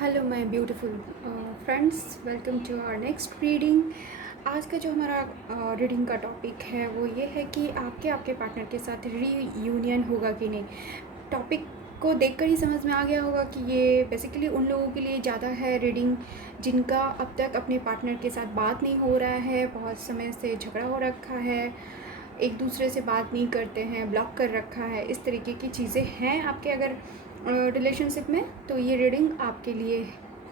Hello my beautiful friends, welcome to our next reading. आज का जो हमारा रीडिंग का टॉपिक है वो ये है कि आपके पार्टनर के साथ रीयूनियन होगा कि नहीं। टॉपिक को देखकर ही समझ में आ गया होगा कि ये बेसिकली उन लोगों के लिए ज़्यादा है रीडिंग जिनका अब तक अपने पार्टनर के साथ बात नहीं हो रहा है, बहुत समय से झगड़ा हो रखा है, एक दूसरे से बात नहीं करते हैं, ब्लॉक कर रखा है, इस तरीके की चीज़ें हैं आपके अगर रिलेशनशिप में, तो ये रीडिंग आपके लिए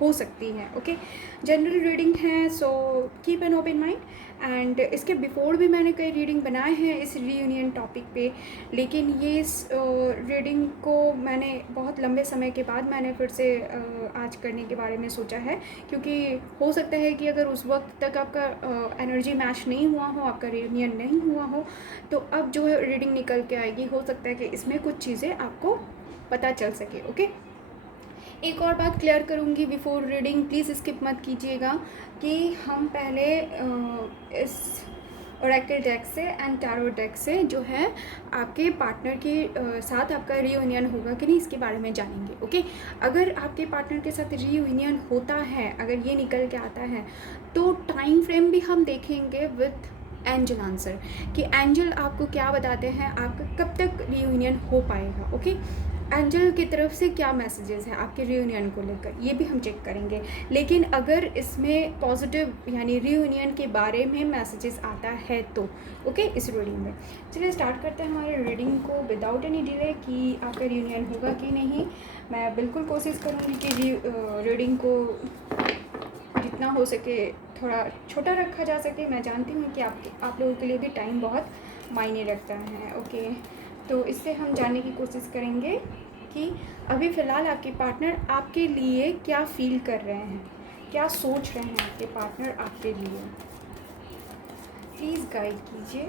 हो सकती है। ओके, जनरल रीडिंग है, so keep an open mind. And इसके बिफोर भी मैंने कई रीडिंग बनाए हैं इस रीयूनियन टॉपिक पे, लेकिन ये इस रीडिंग को मैंने बहुत लंबे समय के बाद मैंने फिर से आज करने के बारे में सोचा है, क्योंकि हो सकता है कि अगर उस वक्त तक आपका एनर्जी मैच नहीं हुआ हो, आपका रीयूनियन नहीं हुआ हो, तो अब जो है रीडिंग निकल के आएगी, हो सकता है कि इसमें कुछ चीज़ें आपको पता चल सके। ओके, एक और बात क्लियर करूँगी बिफोर रीडिंग, प्लीज़ स्किप मत कीजिएगा कि हम पहले इस ओरेकल डेक से एंड टैरो डेक से जो है आपके पार्टनर के साथ आपका रीयूनियन होगा कि नहीं इसके बारे में जानेंगे। ओके, अगर आपके पार्टनर के साथ रीयूनियन होता है, अगर ये निकल के आता है, तो टाइम फ्रेम भी हम देखेंगे विथ एंजल आंसर कि एंजल आपको क्या बताते हैं, आपका कब तक रीयूनियन हो पाएगा। ओके, एंजल की तरफ से क्या मैसेजेस हैं आपके रीयूनियन को लेकर, ये भी हम चेक करेंगे। लेकिन अगर इसमें पॉजिटिव यानी रीयूनियन के बारे में मैसेजेस आता है तो ओके, इस रीडिंग में चलिए स्टार्ट करते हैं हमारे रीडिंग को विदाउट एनी डिले कि आपका रीयूनियन होगा कि नहीं। मैं बिल्कुल कोशिश करूँगी कि रीडिंग को जितना हो सके थोड़ा छोटा रखा जा सके। मैं जानती हूँ कि आप लोगों के लिए भी टाइम बहुत मायने रखता है। ओके, तो इससे हम जानने की कोशिश करेंगे कि अभी फ़िलहाल आपके पार्टनर आपके लिए क्या फ़ील कर रहे हैं, क्या सोच रहे हैं आपके पार्टनर आपके लिए। प्लीज़ गाइड कीजिए।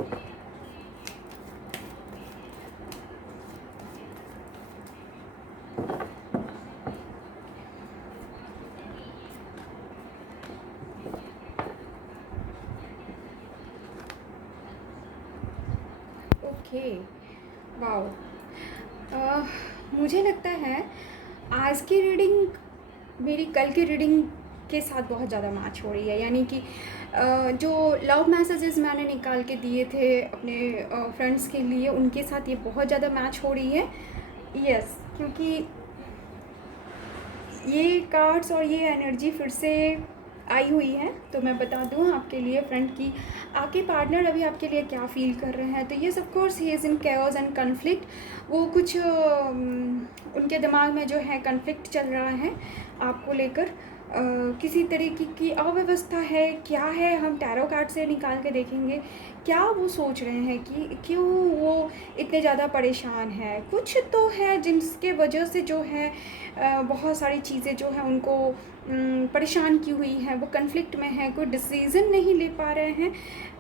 ओके, वाओ, मुझे लगता है आज की रीडिंग मेरी कल की रीडिंग के साथ बहुत ज़्यादा मैच हो रही है। यानी कि जो लव मैसेजेस मैंने निकाल के दिए थे अपने फ्रेंड्स के लिए, उनके साथ ये बहुत ज़्यादा मैच हो रही है। यस, क्योंकि ये कार्ड्स और ये एनर्जी फिर से आई हुई है। तो मैं बता दूँ आपके लिए फ्रेंड की आपके पार्टनर अभी आपके लिए क्या फ़ील कर रहे हैं। तो ये of course he is in chaos and conflict. वो कुछ उनके दिमाग में जो है कन्फ्लिक्ट चल रहा है आपको लेकर। किसी तरीके की अव्यवस्था है, क्या है हम टैरो कार्ड से निकाल के देखेंगे। क्या वो सोच रहे हैं कि क्यों वो इतने ज़्यादा परेशान है, कुछ तो है जिसके वजह से जो है बहुत सारी चीज़ें जो हैं उनको परेशान की हुई हैं, वो कन्फ्लिक्ट में है, कोई डिसीज़न नहीं ले पा रहे हैं।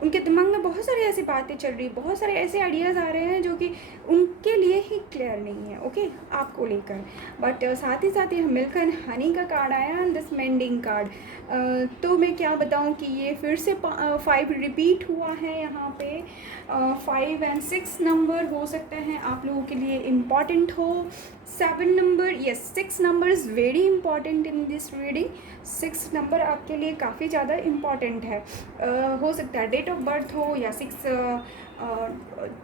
उनके दिमाग में बहुत सारी ऐसी बातें चल रही, बहुत सारे ऐसे आइडियाज़ आ रहे हैं जो कि उनके लिए ही क्लियर नहीं है। ओके, आपको लेकर। बट साथ ही हम मिलकर हनी का कार्ड आया एंड दिस मेंडिंग कार्ड। तो मैं क्या बताऊं कि ये फिर से 5 रिपीट हुआ है यहाँ पे। 5 एंड 6 नंबर हो सकते हैं आप लोगों के लिए इम्पॉर्टेंट हो। 7 number, yes, 6 number is very important in this reading. 6 number आपके लिए काफ़ी ज़्यादा इम्पॉर्टेंट है। हो सकता है डेट ऑफ बर्थ हो या 6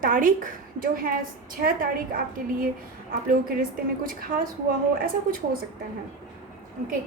तारीख जो है, 6 तारीख आपके लिए आप लोगों के रिश्ते में कुछ खास हुआ हो, ऐसा कुछ हो सकता है। ओके,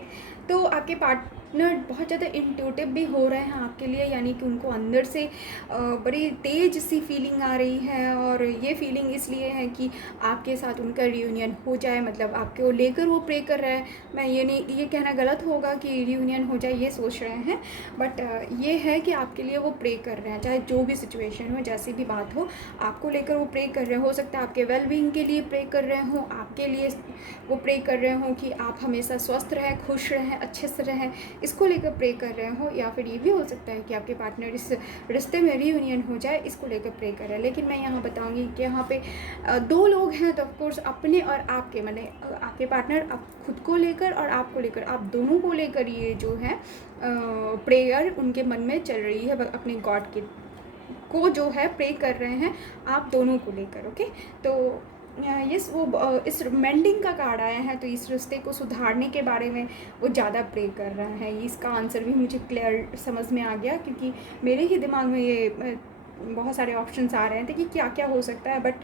तो आपके पार्टनर बहुत ज़्यादा इंट्यूटिव भी हो रहे हैं आपके लिए, यानी कि उनको अंदर से बड़ी तेज सी फीलिंग आ रही है। और ये फीलिंग इसलिए है कि आपके साथ उनका रियूनियन हो जाए, मतलब आपको लेकर वो प्रे कर रहे हैं। मैं ये कहना गलत होगा कि रियूनियन हो जाए ये सोच रहे हैं, बट ये है कि आपके लिए वो प्रे कर रहे हैं, चाहे जो भी सिचुएशन हो, जैसी भी बात हो, आपको लेकर वो प्रे कर रहे हो सकता है आपके वेलबींग के लिए प्रे कर रहे हो, आपके लिए वो प्रे कर रहे हो कि आप हमेशा स्वस्थ रहें, खुश रहें, अच्छे से रहें, इसको लेकर प्रे कर रहे हो। या फिर ये भी हो सकता है कि आपके पार्टनर इस रिश्ते में रीयूनियन हो जाए, इसको लेकर प्रे कर रहे हैं। लेकिन मैं यहाँ बताऊँगी कि यहाँ पे 2 लोग हैं, तो ऑफकोर्स अपने और आपके, मैंने आपके पार्टनर आप खुद को लेकर और आपको लेकर, आप दोनों को लेकर ये जो है प्रेयर उनके मन में चल रही है, अपने गॉड के को जो है प्रे कर रहे हैं आप दोनों को लेकर। ओके, तो यस वो इस मेंडिंग का कार्ड आया है, तो इस रिश्ते को सुधारने के बारे में वो ज़्यादा प्रे कर रहा है। इसका आंसर भी मुझे क्लियर समझ में आ गया, क्योंकि मेरे ही दिमाग में ये बहुत सारे ऑप्शंस आ रहे थे कि क्या क्या हो सकता है, बट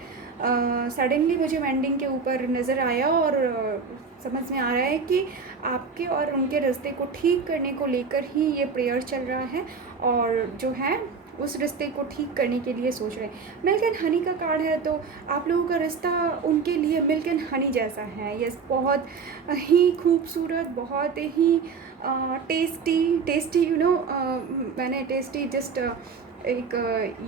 सडनली मुझे मेंडिंग के ऊपर नज़र आया और समझ में आ रहा है कि आपके और उनके रिश्ते को ठीक करने को लेकर ही ये प्रेयर चल रहा है, और जो है उस रिश्ते को ठीक करने के लिए सोच रहे हैं। मिल्क एंड हनी का कार्ड है, तो आप लोगों का रिश्ता उनके लिए मिल्क एंड हनी जैसा है। यस, बहुत ही खूबसूरत, बहुत ही टेस्टी मैंने टेस्टी जस्ट एक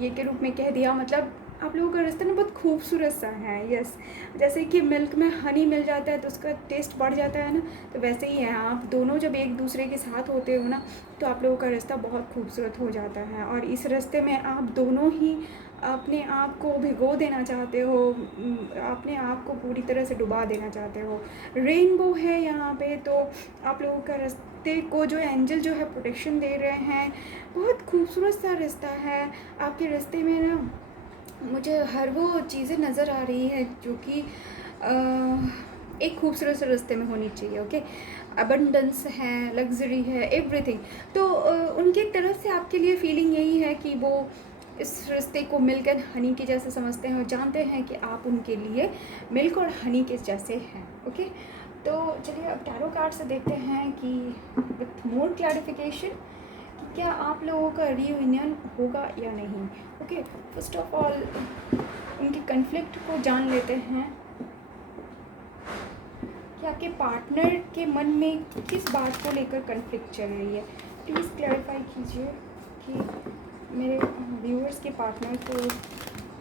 ये के रूप में कह दिया, मतलब आप लोगों का रिश्ता ना बहुत खूबसूरत सा है। यस, जैसे कि मिल्क में हनी मिल जाता है तो उसका टेस्ट बढ़ जाता है ना, तो वैसे ही है। आप दोनों जब एक दूसरे के साथ होते हो ना, तो आप लोगों का रिश्ता बहुत खूबसूरत हो जाता है, और इस रिश्ते में आप दोनों ही अपने आप को भिगो देना चाहते हो, अपने आप को पूरी तरह से डुबा देना चाहते हो। रेनबो है यहाँ पे, तो आप लोगों का रिश्ते को जो एंजल जो है प्रोटेक्शन दे रहे हैं। बहुत खूबसूरत सा रिश्ता है आपके रिश्ते में ना। मुझे हर वो चीज़ें नज़र आ रही है जो कि एक खूबसूरत से रिश्ते में होनी चाहिए। ओके, अबंडेंस है, लग्जरी है, एवरीथिंग। तो उनकी तरफ से आपके लिए फीलिंग यही है कि वो इस रिश्ते को मिल्क एंड हनी के जैसे समझते हैं और जानते हैं कि आप उनके लिए मिल्क और हनी के जैसे हैं। ओके, तो चलिए अब टैरो कार्ड से देखते हैं कि विथ मोर क्लैरिफिकेशन कि क्या आप लोगों का रीयूनियन होगा या नहीं। ओके, फर्स्ट ऑफ ऑल उनके कन्फ्लिक्ट को जान लेते हैं कि आपके पार्टनर के मन में किस बात को लेकर कन्फ्लिक्ट चल रही है। प्लीज़ क्लैरिफाई कीजिए कि मेरे व्यूअर्स के पार्टनर को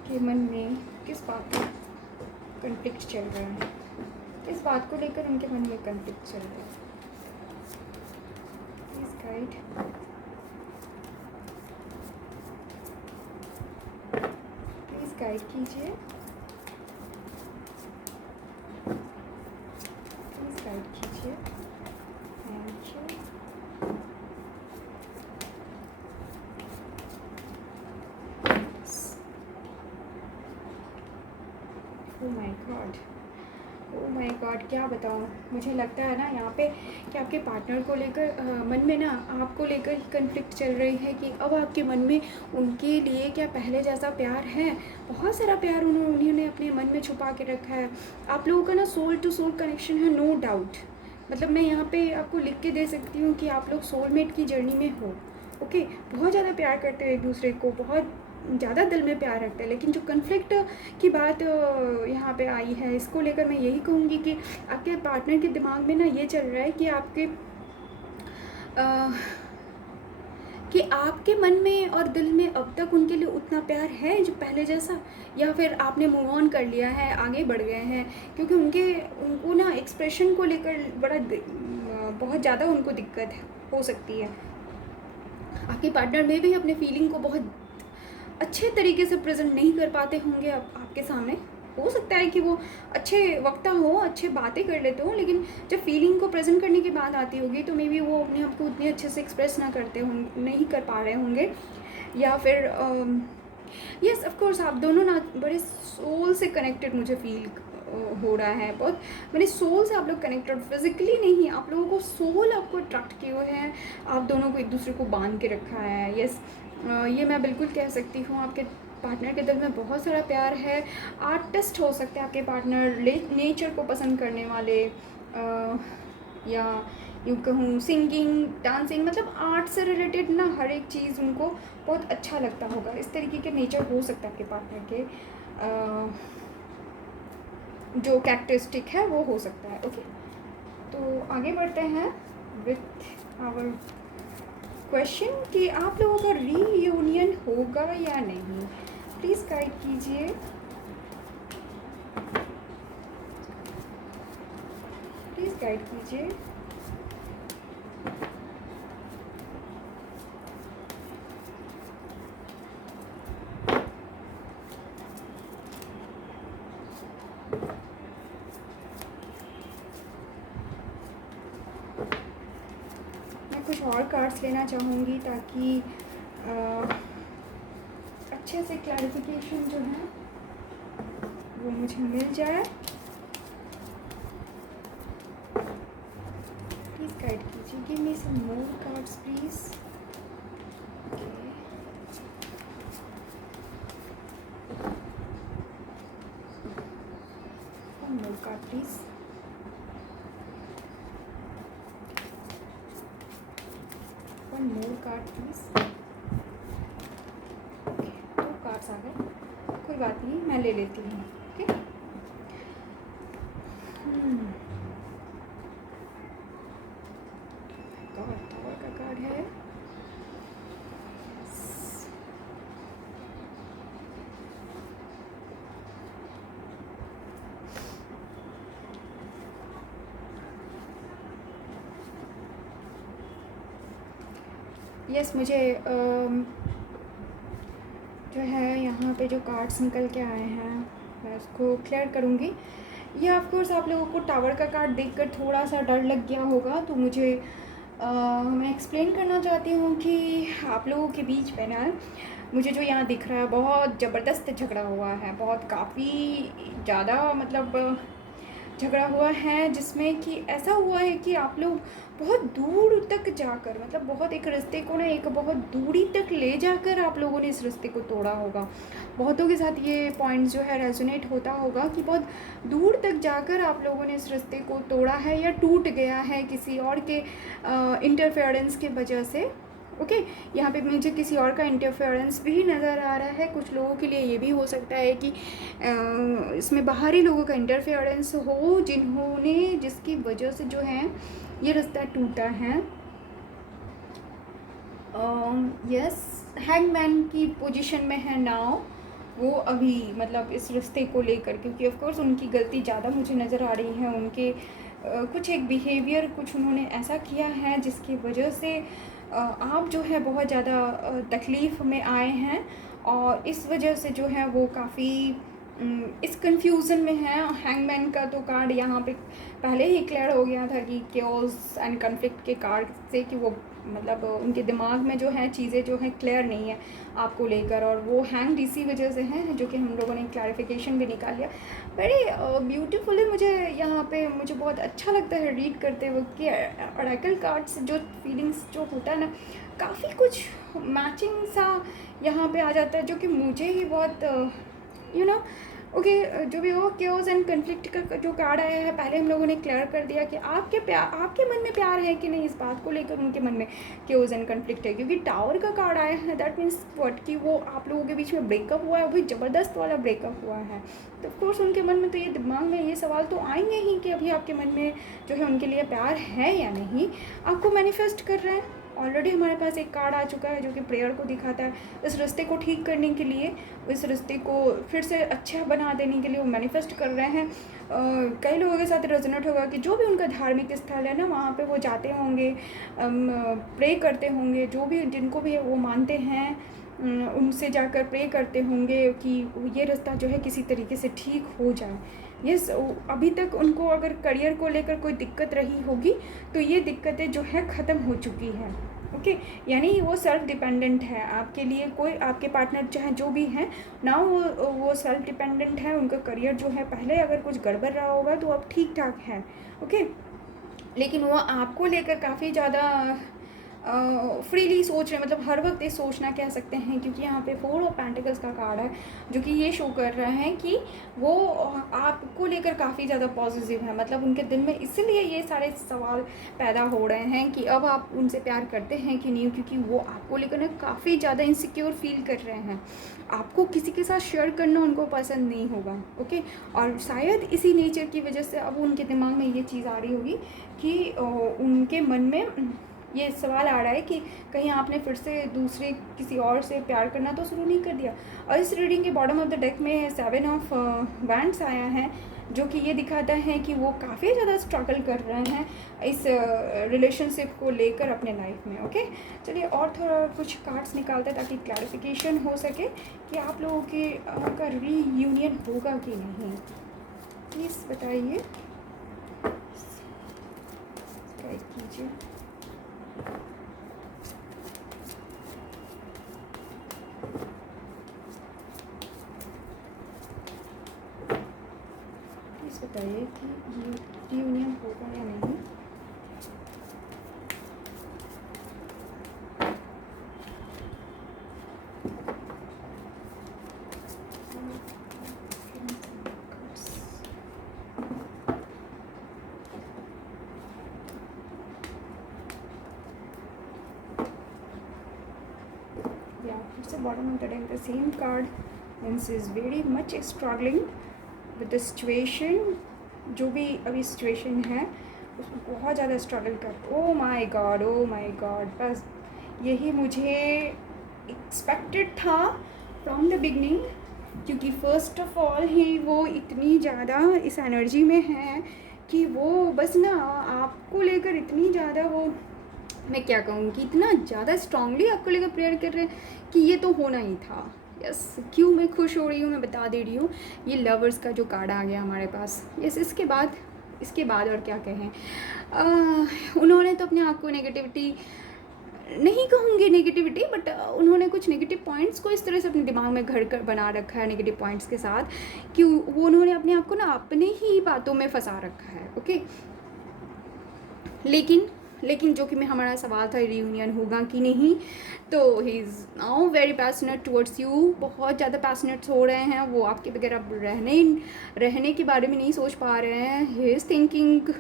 के मन में किस बात का कन्फ्लिक्ट चल रहा है, किस बात को लेकर उनके मन में कन्फ्लिक्ट चल रहा है। Please guide. प्लीज़ गाइड कीजिए, प्लीज़ गाइड कीजिए। Thank you. Oh my God, oh my God, क्या बताऊँ। मुझे लगता है ना यहाँ पे कि आपके पार्टनर को लेकर मन में ना आपको लेकर ही कन्फ्लिक्ट चल रही है कि अब आपके मन में उनके लिए क्या पहले जैसा प्यार है। बहुत सारा प्यार उन्होंने अपने मन में छुपा के रखा है। आप लोगों का ना सोल टू सोल कनेक्शन है, नो डाउट। मतलब मैं यहाँ पे आपको लिख के दे सकती हूँ कि आप लोग सोलमेट की जर्नी में हो। ओके, बहुत ज़्यादा प्यार करते हो एक दूसरे को, बहुत ज़्यादा दिल में प्यार रखते हैं। लेकिन जो कन्फ्लिक्ट की बात यहाँ पे आई है, इसको लेकर मैं यही कहूँगी कि आपके पार्टनर के दिमाग में ना ये चल रहा है कि आपके मन में और दिल में अब तक उनके लिए उतना प्यार है जो पहले जैसा, या फिर आपने मूव ऑन कर लिया है, आगे बढ़ गए हैं। क्योंकि उनको ना एक्सप्रेशन को लेकर बहुत ज़्यादा उनको दिक्कत हो सकती है। आपके पार्टनर में भी अपने फीलिंग को बहुत अच्छे तरीके से प्रेजेंट नहीं कर पाते होंगे आपके सामने। हो सकता है कि वो अच्छे वक्ता हो, अच्छे बातें कर लेते हो, लेकिन जब फीलिंग को प्रेजेंट करने की बात आती होगी तो मे बी वो अपने आप को उतने अच्छे से एक्सप्रेस ना करते होंगे, नहीं कर पा रहे होंगे। या फिर यस ऑफ कोर्स आप दोनों ना बड़े सोल से कनेक्टेड मुझे फील हो रहा है। बहुत मैंने सोल से आप लोग कनेक्टेड, फिजिकली नहीं, आप लोगों को सोल आपको अट्रैक्ट किए हुए हैं। आप दोनों को एक दूसरे को बांध के रखा है। यस, ये मैं बिल्कुल कह सकती हूँ। आपके पार्टनर के दिल में बहुत सारा प्यार है। आर्टिस्ट हो सकते हैं आपके पार्टनर, नेचर को पसंद करने वाले, या यूँ कहूँ सिंगिंग, डांसिंग, मतलब आर्ट से रिलेटेड ना हर एक चीज़ उनको बहुत अच्छा लगता होगा। इस तरीके के नेचर हो सकता है आपके पार्टनर के, जो कैरेक्टरिस्टिक है वो हो सकता है। ओके, तो आगे बढ़ते हैं विथ आवर क्वेश्चन कि आप लोगों का रीयूनियन होगा या नहीं। प्लीज़ गाइड कीजिए। प्लीज़ गाइड कीजिए। मैं कुछ और कार्ड्स लेना चाहूँगी ताकि अच्छे से क्लैरिफिकेशन जो है वो मुझे मिल जाए। प्लीज़ गाइड कीजिए, give me some more cards please. One more card please. One more card please. Okay, 2 cards आ गए, कोई बात नहीं, मैं ले लेती हूँ। ओके, टावर का कार्ड है। यस, मुझे जो है यहाँ पे जो कार्ड्स निकल के आए हैं मैं उसको क्लियर करूँगी। ये ऑफ कोर्स आप लोगों को टावर का कार्ड देखकर थोड़ा सा डर लग गया होगा, तो मुझे मैं एक्सप्लेन करना चाहती हूँ कि आप लोगों के बीच में ना मुझे जो यहाँ दिख रहा है बहुत ज़बरदस्त झगड़ा हुआ है, बहुत काफ़ी ज़्यादा मतलब झगड़ा हुआ है, जिसमें कि ऐसा हुआ है कि आप लोग बहुत दूर तक जाकर मतलब बहुत एक रिश्ते को ना एक बहुत दूरी तक ले जाकर आप लोगों ने इस रिश्ते को तोड़ा होगा। बहुतों के साथ ये पॉइंट जो है रेजोनेट होता होगा कि बहुत दूर तक जाकर आप लोगों ने इस रिश्ते को तोड़ा है या टूट गया है किसी और के इंटरफेरेंस की वजह से। ओके, यहाँ पे मुझे किसी और का इंटरफेरेंस भी नज़र आ रहा है। कुछ लोगों के लिए ये भी हो सकता है कि इसमें बाहरी लोगों का इंटरफेरेंस हो जिन्होंने जिसकी वजह से जो है ये रिश्ता टूटा है। यस, हैंगमैन की पोजीशन में है नाउ वो अभी मतलब इस रिश्ते को लेकर, क्योंकि ऑफ कोर्स उनकी गलती ज़्यादा मुझे नज़र आ रही है। उनके कुछ एक बिहेवियर कुछ उन्होंने ऐसा किया है जिसकी वजह से आप जो है बहुत ज़्यादा तकलीफ़ में आए हैं, और इस वजह से जो है वो काफ़ी इस कंफ्यूजन में है। हैंगमैन का तो कार्ड यहाँ पे पहले ही क्लियर हो गया था कि केओस एंड कन्फ्लिक्ट के कार्ड से कि वो मतलब उनके दिमाग में जो है चीज़ें जो है क्लियर नहीं है आपको लेकर, और वो हैंग इसी वजह से हैं, जो कि हम लोगों ने क्लैरिफिकेशन भी निकाल लिया। वेरी ब्यूटीफुली मुझे यहाँ पे मुझे बहुत अच्छा लगता है रीड करते वक्त कि ऑरेकल कार्ड्स जो फीलिंग्स जो होता है ना काफ़ी कुछ मैचिंग सा यहाँ पे आ जाता है, जो कि मुझे ही बहुत यू नो ओके जो भी हो। केओस एंड कन्फ्लिक्ट का जो कार्ड आया है पहले हम लोगों ने क्लियर कर दिया कि आपके मन में प्यार है कि नहीं, इस बात को लेकर उनके मन में केओस एंड कन्फ्लिक्ट है। क्योंकि टावर का कार्ड आया है दैट मीन्स व्हाट कि वो आप लोगों के बीच में ब्रेकअप हुआ है, वो ज़बरदस्त वाला ब्रेकअप हुआ है। तो ऑफकोर्स उनके मन में तो ये दिमाग में ये सवाल तो आएंगे ही कि अभी आपके मन में जो है उनके लिए प्यार है या नहीं। आपको मैनिफेस्ट कर रहे हैं। ऑलरेडी हमारे पास एक कार्ड आ चुका है जो कि प्रेयर को दिखाता है इस रिश्ते को ठीक करने के लिए, इस रिश्ते को फिर से अच्छा बना देने के लिए वो मैनिफेस्ट कर रहे हैं। कई लोगों के साथ रेजोनेट होगा कि जो भी उनका धार्मिक स्थल है ना वहाँ पे वो जाते होंगे, प्रे करते होंगे, जो भी जिनको भी वो मानते हैं उनसे जाकर प्रे करते होंगे कि ये रिश्ता जो है किसी तरीके से ठीक हो जाए। यस, अभी तक उनको अगर करियर को लेकर कोई दिक्कत रही होगी तो ये दिक्कतें जो है ख़त्म हो चुकी हैं। ओके, यानी वो सेल्फ डिपेंडेंट है आपके लिए, कोई आपके पार्टनर चाहे जो भी हैं ना वो सेल्फ डिपेंडेंट है। उनका करियर जो है पहले अगर कुछ गड़बड़ रहा होगा तो अब ठीक ठाक है। ओके, लेकिन वो आपको लेकर काफ़ी ज़्यादा फ्रीली सोच रहे हैं, मतलब हर वक्त ये सोचना कह सकते हैं, क्योंकि यहाँ पे 4 ऑफ पेंटिकल्स का कार्ड है जो कि ये शो कर रहा है कि वो आपको लेकर काफ़ी ज़्यादा पॉजिटिव है। मतलब उनके दिल में इसलिए ये सारे सवाल पैदा हो रहे हैं कि अब आप उनसे प्यार करते हैं कि नहीं, क्योंकि वो आपको लेकर ना काफ़ी ज़्यादा इनसिक्योर फील कर रहे हैं। आपको किसी के साथ शेयर करना उनको पसंद नहीं होगा। ओके, और शायद इसी नेचर की वजह से अब उनके दिमाग में ये चीज़ आ रही होगी कि उनके मन में ये सवाल आ रहा है कि कहीं आपने फिर से दूसरे किसी और से प्यार करना तो शुरू नहीं कर दिया। और इस रीडिंग के बॉटम ऑफ द डेक में 7 ऑफ वैंड्स आया है, जो कि ये दिखाता है कि वो काफ़ी ज़्यादा स्ट्रगल कर रहे हैं इस रिलेशनशिप को लेकर अपने लाइफ में। ओके, चलिए और थोड़ा कुछ कार्ड्स निकालते हैं ताकि क्लैरिफिकेशन हो सके कि आप लोगों के का रीयूनियन होगा कि नहीं। प्लीज़ बताइए, गाइड कीजिए। चाहिए कि ये रियूनियन होगा या नहीं। It's the bottom of the deck. The same card means is very much struggling with the situation. जो भी अभी सिचुएशन है उसमें बहुत ज़्यादा स्ट्रगल कर। ओ माय गॉड, बस यही मुझे एक्सपेक्टेड था फ्रॉम द बिगनिंग, क्योंकि फ़र्स्ट ऑफ ऑल ही वो इतनी ज़्यादा इस एनर्जी में है कि वो बस ना आपको लेकर इतनी ज़्यादा वो, मैं क्या कहूँ कि इतना ज़्यादा स्ट्रांगली आपको लेकर प्रेयर कर रहे हैं कि ये तो होना ही था। यस, क्यों मैं खुश हो रही हूँ मैं बता दे रही हूँ। ये लवर्स का जो कार्ड आ गया हमारे पास। यस, इसके बाद और क्या कहें। उन्होंने तो अपने आप को नेगेटिविटी नहीं कहूँगी नेगेटिविटी, बट उन्होंने कुछ नेगेटिव पॉइंट्स को इस तरह से अपने दिमाग में घर कर बना रखा है नेगेटिव पॉइंट्स के साथ, कि वो उन्होंने अपने आप को ना अपने ही बातों में फंसा रखा है। ओके, लेकिन जो कि मैं हमारा सवाल था रियूनियन होगा कि नहीं, तो he is now very passionate towards you. बहुत ज़्यादा पैशनेट हो रहे हैं वो आपके बगैर अब रहने के बारे में नहीं सोच पा रहे हैं। ही इज़ थिंकिंग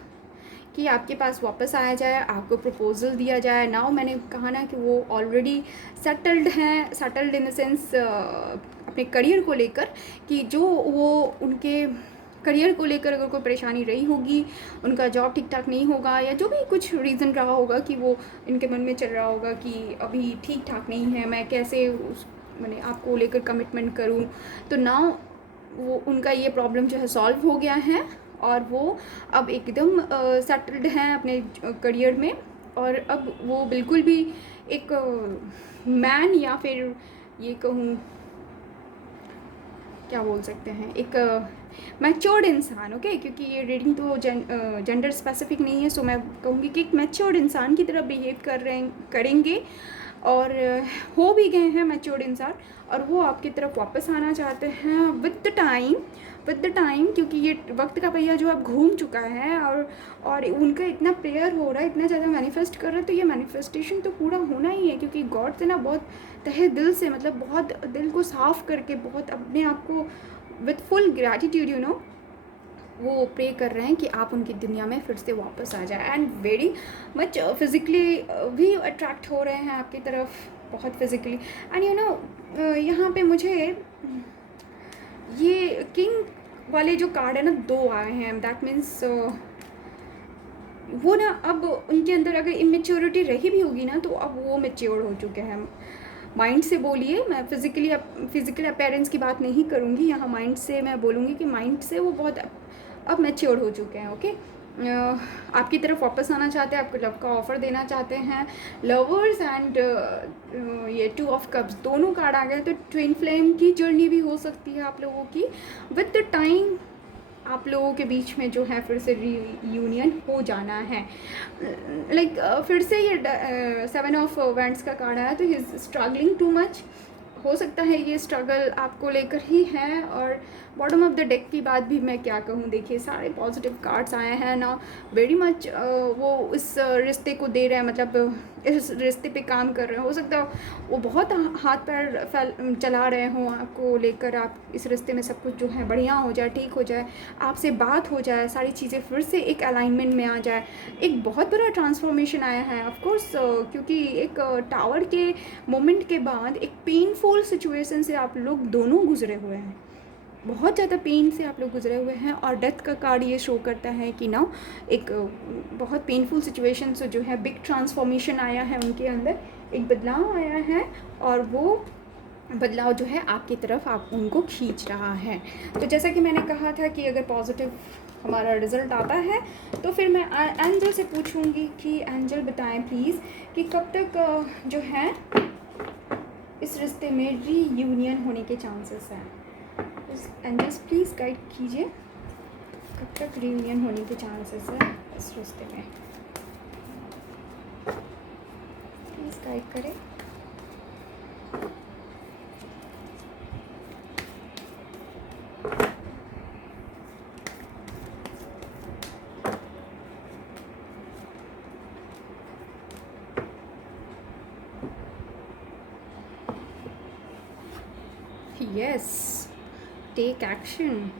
कि आपके पास वापस आया जाए, आपको प्रपोजल दिया जाए। नाउ मैंने कहा ना कि वो already settled in the sense अपने करियर को लेकर, कि जो वो उनके करियर को लेकर अगर कोई परेशानी रही होगी, उनका जॉब ठीक ठाक नहीं होगा या जो भी कुछ रीज़न रहा होगा कि वो इनके मन में चल रहा होगा कि अभी ठीक ठाक नहीं है, मैं कैसे मैंने आपको लेकर कमिटमेंट करूं, तो नाउ वो उनका ये प्रॉब्लम जो है सॉल्व हो गया है और वो अब एकदम सेटल्ड हैं अपने करियर में। और अब वो बिल्कुल भी एक मैन या फिर ये कहूँ क्या बोल सकते हैं, एक मैच्योर्ड इंसान। ओके, क्योंकि ये रीडिंग तो जेंडर स्पेसिफिक नहीं है, सो मैं कहूँगी कि एक मैच्योर्ड इंसान की तरह बिहेव करेंगे और हो भी गए हैं मैच्योर्ड इंसान, और वो आपकी तरफ वापस आना चाहते हैं विद द टाइम, क्योंकि ये वक्त का पहिया जो अब घूम चुका है और उनका इतना प्रेयर हो रहा है, इतना ज़्यादा मैनिफेस्ट कर रहे हैं, तो ये मैनिफेस्टेशन तो पूरा होना ही है, क्योंकि गॉड से ना बहुत तहे दिल से, मतलब बहुत दिल को साफ़ करके, बहुत अपने आप को विथ फुल ग्रैटिट्यूड वो प्रे कर रहे हैं कि आप उनकी दुनिया में फिर से वापस आ जाए। एंड वेरी मच फिज़िकली भी अट्रैक्ट हो रहे हैं आपकी तरफ, बहुत फिज़िकली। एंड यहाँ पे मुझे ये किंग वाले जो कार्ड है ना, 2 आए हैं। दैट मीन्स वो ना अब उनके अंदर अगर इमेच्योरिटी रही भी होगी ना, तो अब वो मेच्योर हो चुके हैं। माइंड से बोलिए, मैं फिज़िकल अपीयरेंस की बात नहीं करूँगी यहाँ, माइंड से मैं बोलूँगी कि माइंड से वो बहुत अब मैच्योर हो चुके हैं। ओके, आपकी तरफ वापस आना चाहते हैं, आपको लव का ऑफ़र देना चाहते हैं लवर्स। एंड ये 2 ऑफ कप्स दोनों कार्ड आ गए, तो ट्विन फ्लेम की जर्नी भी हो सकती है आप लोगों की। विद द टाइम आप लोगों के बीच में जो है फिर से रीयूनियन हो जाना है। लाइक फिर से ये 7 ऑफ वैंड्स का कार्ड आया, तो he is struggling too much. हो सकता है ये स्ट्रगल आपको लेकर ही है। और बॉटम ऑफ द डेक की बात भी मैं क्या कहूँ, देखिए सारे पॉजिटिव कार्ड्स आए हैं ना, वेरी मच वो इस रिश्ते को दे रहे हैं, मतलब इस रिश्ते पे काम कर रहे हैं। हो सकता है वो बहुत हाथ पैर चला रहे हों आपको लेकर, आप इस रिश्ते में सब कुछ जो है बढ़िया हो जाए, ठीक हो जाए, आपसे बात हो जाए, सारी चीज़ें फिर से एक अलाइनमेंट में आ जाए। एक बहुत बड़ा ट्रांसफॉर्मेशन आया है ऑफकोर्स, क्योंकि एक टावर के मोमेंट के बाद एक पेनफुल सिचुएशन से आप लोग दोनों गुजरे हुए हैं, बहुत ज़्यादा पेन से आप लोग गुजरे हुए हैं। और डेथ का कार्ड ये शो करता है कि ना एक बहुत पेनफुल सिचुएशन से जो है बिग ट्रांसफॉर्मेशन आया है उनके अंदर, एक बदलाव आया है, और वो बदलाव जो है आपकी तरफ आप उनको खींच रहा है। तो जैसा कि मैंने कहा था कि अगर पॉजिटिव हमारा रिज़ल्ट आता है तो फिर मैं एंजल से पूछूंगी कि एंजल बताएं प्लीज़ कि कब तक जो है इस रिश्ते में रीयूनियन होने के चांसेस हैं। एंजल्स प्लीज़ गाइड कीजिए, कब तक रीयूनियन होने के चांसेस हैं इस रिश्ते में, प्लीज़ गाइड करें। Yes, take action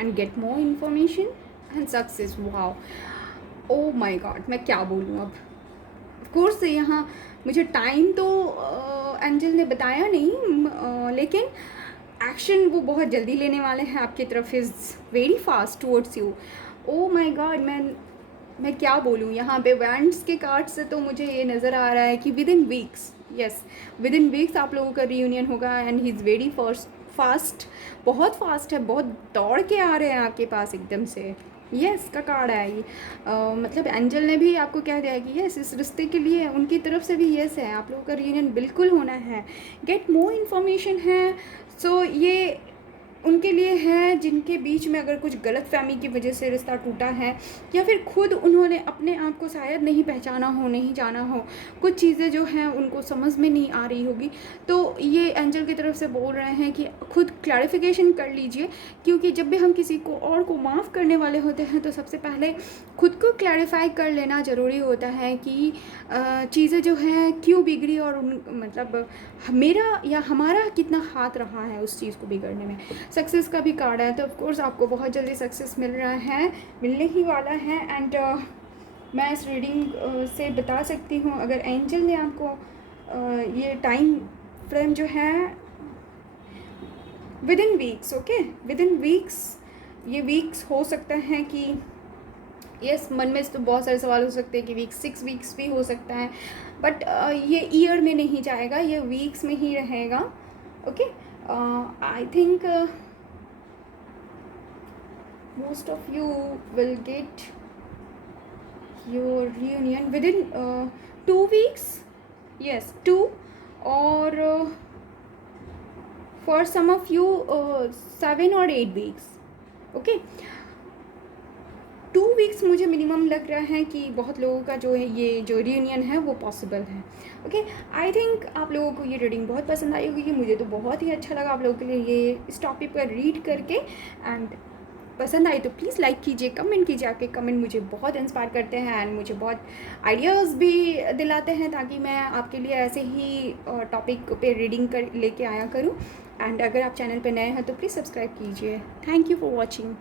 and get more information and success. Wow, oh my god, मैं क्या बोलूँ अब। ऑफ कोर्स यहाँ मुझे टाइम तो एंजल ने बताया नहीं, लेकिन एक्शन वो बहुत जल्दी लेने वाले हैं आपकी तरफ, is very fast towards you. O my god, मैं क्या बोलूँ यहाँ पे। वैंड्स के कार्ड से तो मुझे ये नज़र आ रहा है कि with in weeks, yes, with in weeks आप लोगों का रीयूनियन होगा and he is very fast, बहुत फास्ट है, बहुत दौड़ के आ रहे हैं आपके पास एकदम से। यस का कार्ड है ये। मतलब एंजल ने भी आपको कह दिया है कि यस, इस रिश्ते के लिए उनकी तरफ से भी यस है, आप लोगों का रीयूनियन बिल्कुल होना है। गेट मोर इन्फॉर्मेशन है। सो ये उनके लिए है जिनके बीच में अगर कुछ गलतफहमी की वजह से रिश्ता टूटा है, या फिर खुद उन्होंने अपने आप को शायद नहीं पहचाना हो, नहीं जाना हो, कुछ चीज़ें जो हैं उनको समझ में नहीं आ रही होगी, तो ये एंजल की तरफ से बोल रहे हैं कि खुद क्लैरिफिकेशन कर लीजिए। क्योंकि जब भी हम किसी को और को माफ़ करने वाले होते हैं तो सबसे पहले खुद को क्लैरिफाई कर लेना ज़रूरी होता है कि चीज़ें जो हैं क्यों बिगड़ी, और मतलब मेरा या हमारा कितना हाथ रहा है उस चीज़ को बिगड़ने में। सक्सेस का भी कार्ड है, तो ऑफ कोर्स आपको बहुत जल्दी सक्सेस मिल रहा है, मिलने ही वाला है। एंड मैं इस रीडिंग से बता सकती हूँ, अगर एंजल ने आपको ये टाइम फ्रेम जो है with in weeks, okay, with in weeks, ये वीक्स हो सकता है कि यस, मन में तो बहुत सारे सवाल हो सकते हैं कि 6 वीक्स भी हो सकता है, बट ये ईयर में नहीं जाएगा, ये वीक्स में ही रहेगा। Okay, I think most of you will get your reunion within 2 weeks, yes, 2, or for some of you 7 or 8 weeks, okay। 2 weeks मुझे मिनिमम लग रहा है कि बहुत लोगों का जो है ये जो रियूनियन है वो पॉसिबल है। ओके, आई थिंक आप लोगों को ये रीडिंग बहुत पसंद आई होगी, मुझे तो बहुत ही अच्छा लगा आप लोगों के लिए ये इस टॉपिक पर रीड करके। एंड पसंद आई तो प्लीज़ लाइक कीजिए, कमेंट कीजिए, आपके कमेंट मुझे बहुत इंस्पायर करते हैं एंड मुझे बहुत आइडियाज़ भी दिलाते हैं, ताकि मैं आपके लिए ऐसे ही टॉपिक पे रीडिंग कर लेके आया करूँ। एंड अगर आप चैनल पे नए हैं तो प्लीज़ सब्सक्राइब कीजिए। Thank you for watching.